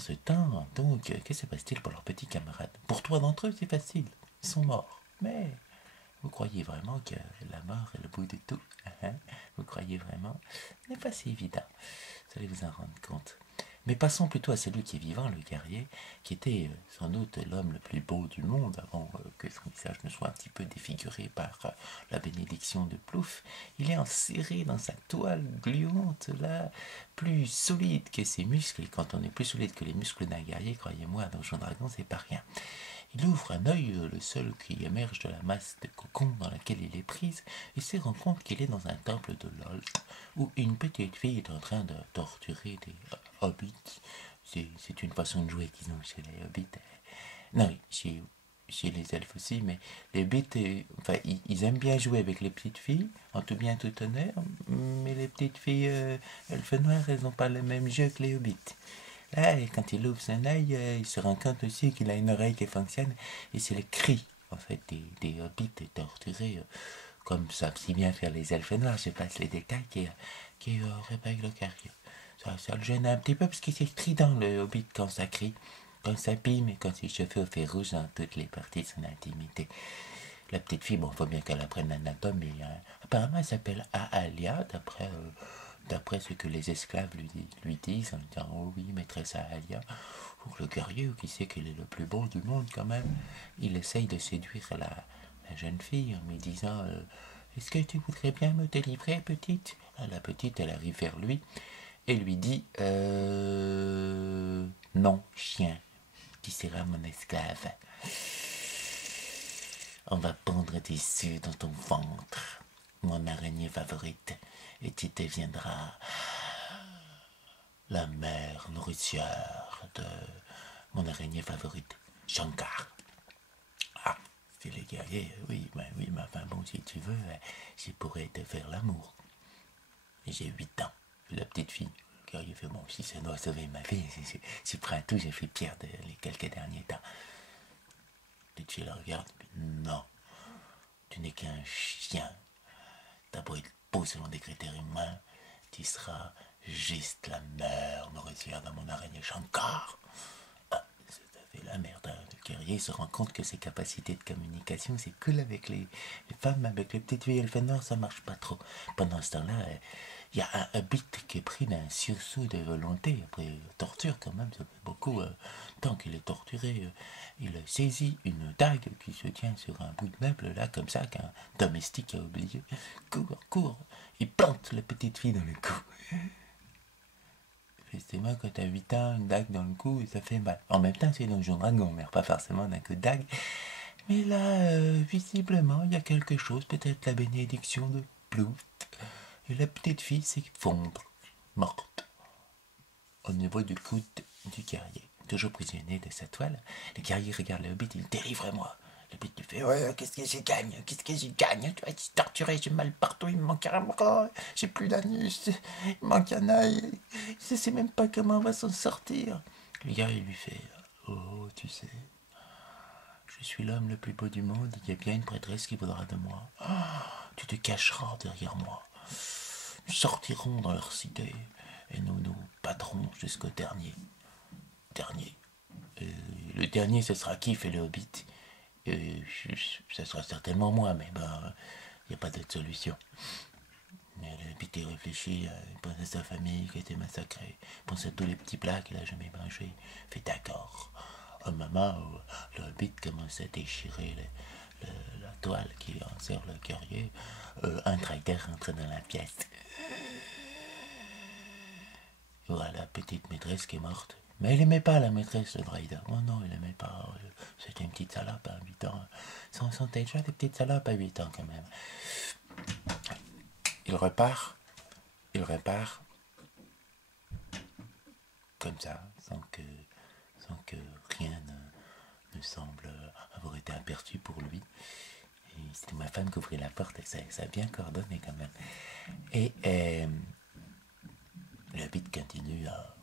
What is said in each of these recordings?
ce temps, donc, que se passe-t-il pour leurs petits camarades? Pour 3 d'entre eux, c'est facile. Ils sont morts. Mais vous croyez vraiment que la mort est le bout de tout, hein? Vous croyez vraiment? Ce n'est pas si évident. Vous allez vous en rendre compte. Mais passons plutôt à celui qui est vivant, le guerrier, qui était sans doute l'homme le plus beau du monde avant que son visage ne soit un petit peu défiguré par la bénédiction de Plouf. Il est enserré dans sa toile gluante, là, plus solide que ses muscles. Et quand on est plus solide que les muscles d'un guerrier, croyez-moi, dans Donjon Dragon, c'est pas rien. Il ouvre un œil, le seul qui émerge de la masse de cocon dans laquelle il est prise, et se rend compte qu'il est dans un temple de LOL, où une petite fille est en train de torturer des hobbits. C'est une façon de jouer qu'ils ont chez les hobbits. Non, chez les elfes aussi, mais les hobbits, enfin, ils aiment bien jouer avec les petites filles, en tout bien tout honneur, mais les petites filles elfes noires, elles n'ont pas le même jeu que les hobbits. Là, quand il ouvre son œil, il se rend compte aussi qu'il a une oreille qui fonctionne, et c'est le cri, en fait, des hobbits torturés, comme savent si bien faire les elfes noirs, je passe les détails, qui réveillent le guerrier. Ça le gêne un petit peu, parce que c'est strident, le hobbit, quand ça crie, quand ça pime, et quand ses cheveux au fer rouge dans toutes les parties de son intimité. La petite fille, bon, faut bien qu'elle apprenne l'anatome, mais apparemment, elle s'appelle Aalia, d'après ce que les esclaves lui disent, en disant « Oh oui, maîtresse Aalia ». Pour le guerrier, qui sait qu'il est le plus beau du monde quand même, il essaye de séduire la jeune fille en lui disant Est-ce que tu voudrais bien me délivrer, petite ?» La petite, elle arrive vers lui et lui dit Non, chien, tu seras mon esclave. On va pondre tes œufs dans ton ventre, mon araignée favorite, et tu deviendras la mère nourricière de mon araignée favorite, Shankar. Ah, c'est les guerriers, oui, mais enfin bon, si tu veux, je pourrais te faire l'amour. J'ai 8 ans. La petite fille, le guerrier fait bon, si ça doit sauver ma vie, je prends tout, j'ai fait pire les quelques derniers temps. La petite fille le regarde, non, tu n'es qu'un chien. T'as beau être beau selon des critères humains, tu seras juste la mère nourricière de mon araignée Shankar. Ah, c'est tout à fait la merde. Le guerrier se rend compte que ses capacités de communication, c'est cool avec les femmes, avec les petites filles elfes noires, ça marche pas trop. Pendant ce temps-là, il y a un hobbit qui est pris d'un sursaut de volonté, après torture quand même, ça fait beaucoup. Tant qu'il est torturé, il saisit une dague qui se tient sur un bout de meuble, là, comme ça, qu'un domestique a oublié. Cours, il plante la petite fille dans le cou. Effectivement, quand t'as 8 ans, une dague dans le cou, ça fait mal. En même temps, c'est Donjon Dragon, on meurt pas forcément d'un coup de dague. Mais là, visiblement, il y a quelque chose, peut-être la bénédiction de Plouf. Et la petite fille s'effondre, morte, au niveau du coude du guerrier. Toujours prisonnier de sa toile, le guerrier regarde le hobbit, il délivre-moi. Le hobbit lui fait ouais, qu'est-ce que j'y gagne? Tu vas être torturé, j'ai mal partout, il me manque un bras, j'ai plus d'anus, il me manque un œil, je sais même pas comment on va s'en sortir. Le guerrier lui fait oh, tu sais, je suis l'homme le plus beau du monde, il y a bien une prêtresse qui voudra de moi. Oh, tu te cacheras derrière moi. Nous sortirons dans leur cité et nous nous battrons jusqu'au dernier. Le dernier, ce sera qui fait le hobbit? Ce sera certainement moi, mais ben, il n'y a pas d'autre solution. Mais le hobbit y réfléchit, il pense à sa famille qui a été massacrée, il pense à tous les petits plats qu'il a jamais mangés. Il fait d'accord. Au moment où le hobbit commence à déchirer la toile qui enserre le guerrier, un trader entre dans la pièce. Voilà, petite maîtresse qui est morte. Mais elle aimait pas la maîtresse de Drider. Oh non, elle aimait pas. C'était une petite salope à 8 ans. Sont déjà des petites salopes à 8 ans quand même. Il repart comme ça, sans que rien ne semble avoir été aperçu pour lui. Et c'était ma femme qui ouvrait la porte et ça a bien coordonné quand même. Et le hobbit continue à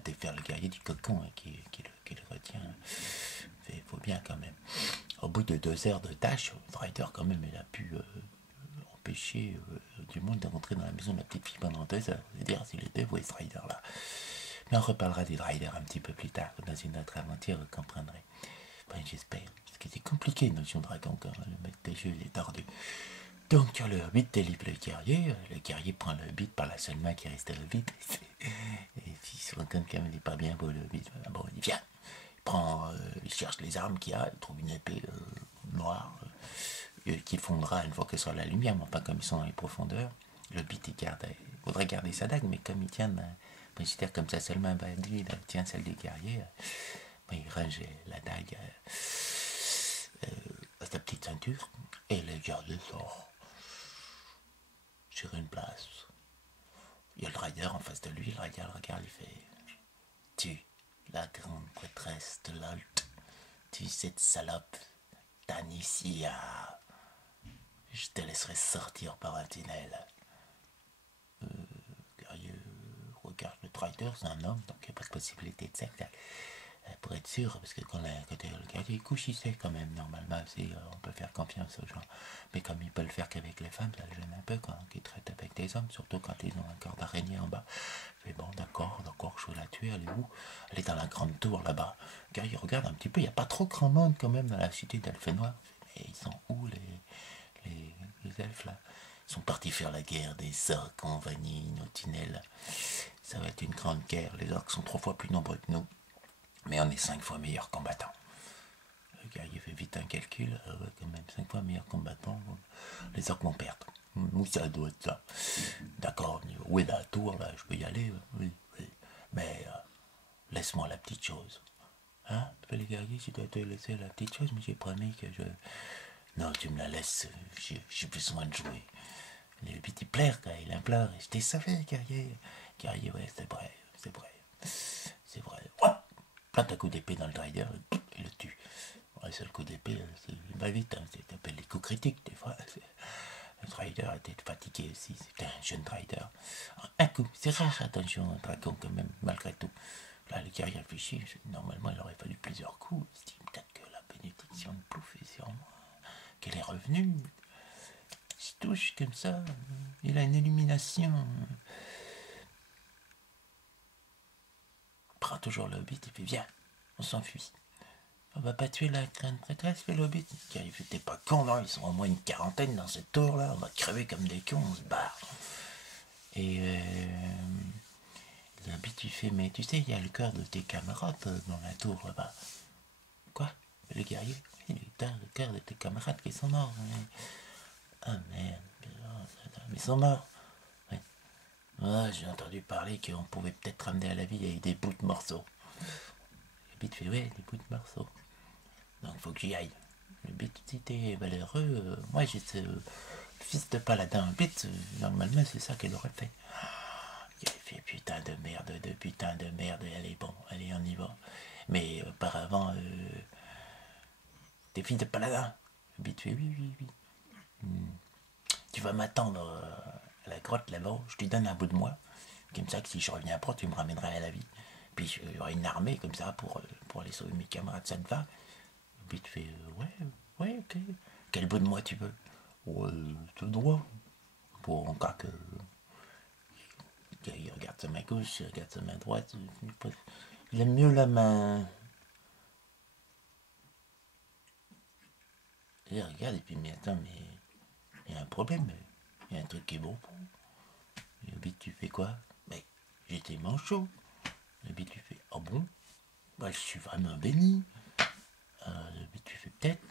défaire le guerrier du cocon qui le retient. Il faut bien quand même. Au bout de 2 heures de tâche, Strider quand même, il a pu empêcher du monde de rentrer dans la maison de la petite fille pendant 2 heures. C'est-à-dire s'il était dévoué Strider là. On reparlera des riders un petit peu plus tard, dans une autre aventure, vous comprendrez. Ben, j'espère, parce que c'est compliqué, Notion Dragon, quand le maître des jeux, il est tordu. Donc, le hobbit délivre le guerrier prend le hobbit par la seule main qui reste le hobbit, et puis il se rend compte qu'il n'est pas bien beau le hobbit. Bon, il vient, il cherche les armes qu'il a, il trouve une épée noire, qui fondra une fois que sera la lumière, mais enfin, comme ils sont dans les profondeurs, le hobbit, il voudrait garder sa dague, mais comme il tient, considère comme sa seule main, lui, il tient celle des guerriers, il range la dague à sa petite ceinture, et le guerrier sort sur une place. Il y a le rider en face de lui, le rider le regarde, il fait « Tu, la grande prêtresse de l'Alt, tu cette salope, Tanicia, je te laisserai sortir par un tunnel. » Le guerrier regarde le rider, c'est un homme, donc il n'y a pas de possibilité de secte. Pour être sûr, parce que quand le guerrier couche, il sait quand même, normalement, on peut faire confiance aux gens. Mais comme il peut le faire qu'avec les femmes, ça le gêne un peu quand il traite avec des hommes, surtout quand ils ont un corps d'araignée en bas. Je fais bon, d'accord, je vais la tuer, elle est où? Elle est dans la grande tour là-bas. Le guerrier regarde un petit peu, il n'y a pas trop grand monde quand même dans la cité d'Elfenoir. Mais ils sont où les elfes là? Ils sont partis faire la guerre des orques en vanille, au tunnel. Ça va être une grande guerre, les orques sont 3 fois plus nombreux que nous. Mais on est 5 fois meilleurs combattants. Le guerrier fait vite un calcul, ouais, quand même, 5 fois meilleurs combattants, les orques vont perdre. Où ça doit être ça? D'accord, où est la tour, là, je peux y aller? Oui, oui. Mais laisse-moi la petite chose. Hein? Les guerriers, tu dois te laisser la petite chose, mais j'ai promis que je... Non, tu me la laisses, j'ai besoin de jouer. Le petit plaire, quand il implore, je t'ai sauvé, guerrier. Guerrier, ouais, c'est vrai, c'est vrai. C'est vrai. Plante un coup d'épée dans le rider, il le tue. Un seul coup d'épée, il va vite, hein, c'est appelé les coups critiques, des fois. Le rider était fatigué aussi, c'était un jeune rider. Un coup, c'est rare, attention, un dragon quand même, malgré tout. Là, le guerrier réfléchit, normalement il aurait fallu plusieurs coups. Il se dit peut-être que la bénédiction de Plouf est sur moi, qu'elle est revenue. Il se touche comme ça, il a une illumination. Il prend toujours le hobbit, il fait viens, on s'enfuit. On va pas tuer la grande prêtresse, fait le hobbit. T'es pas con, non? Ils sont au moins une quarantaine dans cette tour là, on va crever comme des cons, on se barre. Et le hobbit il fait mais tu sais, il y a le cœur de tes camarades dans la tour là-bas. Quoi? Le guerrier? Il est le cœur de tes camarades qui sont morts. Ah merde, mais ils sont morts. Ouais. Ah, j'ai entendu parler qu'on pouvait peut-être ramener à la vie avec des bouts de morceaux. Le hobbit fait ouais, des bouts de morceaux. Donc faut que j'y aille. Le bit, si t'es malheureux, moi j'ai ce fils de paladin bit, normalement c'est ça qu'elle aurait fait. Il a fait putain de merde, allez bon, allez on y va. Mais auparavant, t'es fils de paladin. Le bit fait oui, oui, oui. Tu vas m'attendre à la grotte là-bas, je te donne un bout de moi. Comme ça que si je reviens après, tu me ramèneras à la vie. Puis j'aurai une armée comme ça pour aller sauver mes camarades, ça te va? Le bit fait ouais, ok. Quel bout de moi tu veux? Ouais, tout droit. Pour en cas que. Il regarde sa main gauche, il regarde sa main droite. Il aime mieux la main. Il regarde et puis, mais attends, mais. Il y a un problème. Il y a un truc qui est bon. Le bit, tu fais quoi? Mais j'étais manchot. Le bit, tu fais ah bon? Bah, je suis vraiment béni. Le bit, tu fais peut-être.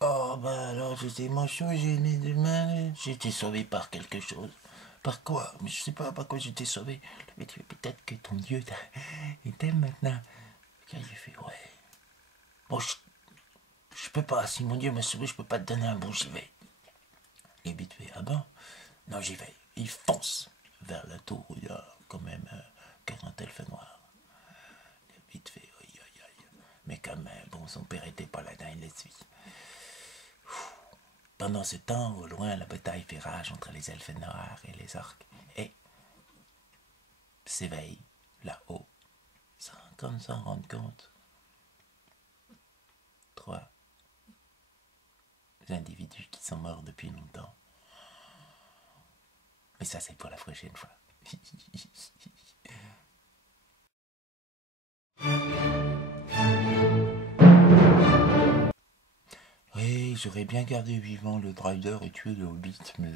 Oh, bah alors j'étais manchot, j'ai mis des mains. J'ai été sauvé par quelque chose. Par quoi? Mais je sais pas par quoi j'ai été sauvé. Mais peut-être que ton Dieu t'aime maintenant. Il fait ouais. Bon, je peux pas. Si mon Dieu m'a sauvé, je peux pas te donner un bon, j'y vais. Et Bit fait ah bon? Non, j'y vais. Il fonce vers la tour où il y a quand même 40 elfes noirs. Et Bit fait aïe aïe aïe. Mais comme bon, son père était paladin, il les suit. Pendant ce temps, au loin, la bataille fait rage entre les elfes noirs et les orques. Et s'éveille là-haut, comme s'en rendre compte, 3 individus qui sont morts depuis longtemps. Mais ça, c'est pour la prochaine fois. j'aurais bien gardé vivant le Drider et tué le Hobbit, mais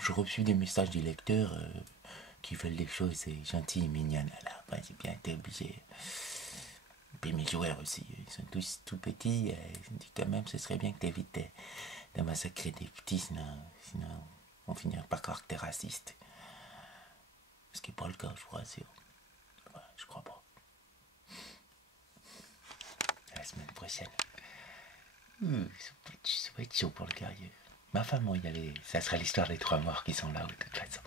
j'ai reçu des messages des lecteurs qui veulent des choses gentilles et mignonnes. Alors, ben, j'ai bien été obligé. Puis mes joueurs aussi, ils sont tous tout petits. Je me dis quand même, ce serait bien que tu évites de massacrer des petits, sinon on finira par croire que t'es raciste. Ce qui n'est pas le cas, je vous rassure. Ouais, je crois pas. La semaine prochaine. Ça va être chaud pour le guerrier. Ma femme, moi, ça sera l'histoire des 3 morts qui sont là, de toute façon.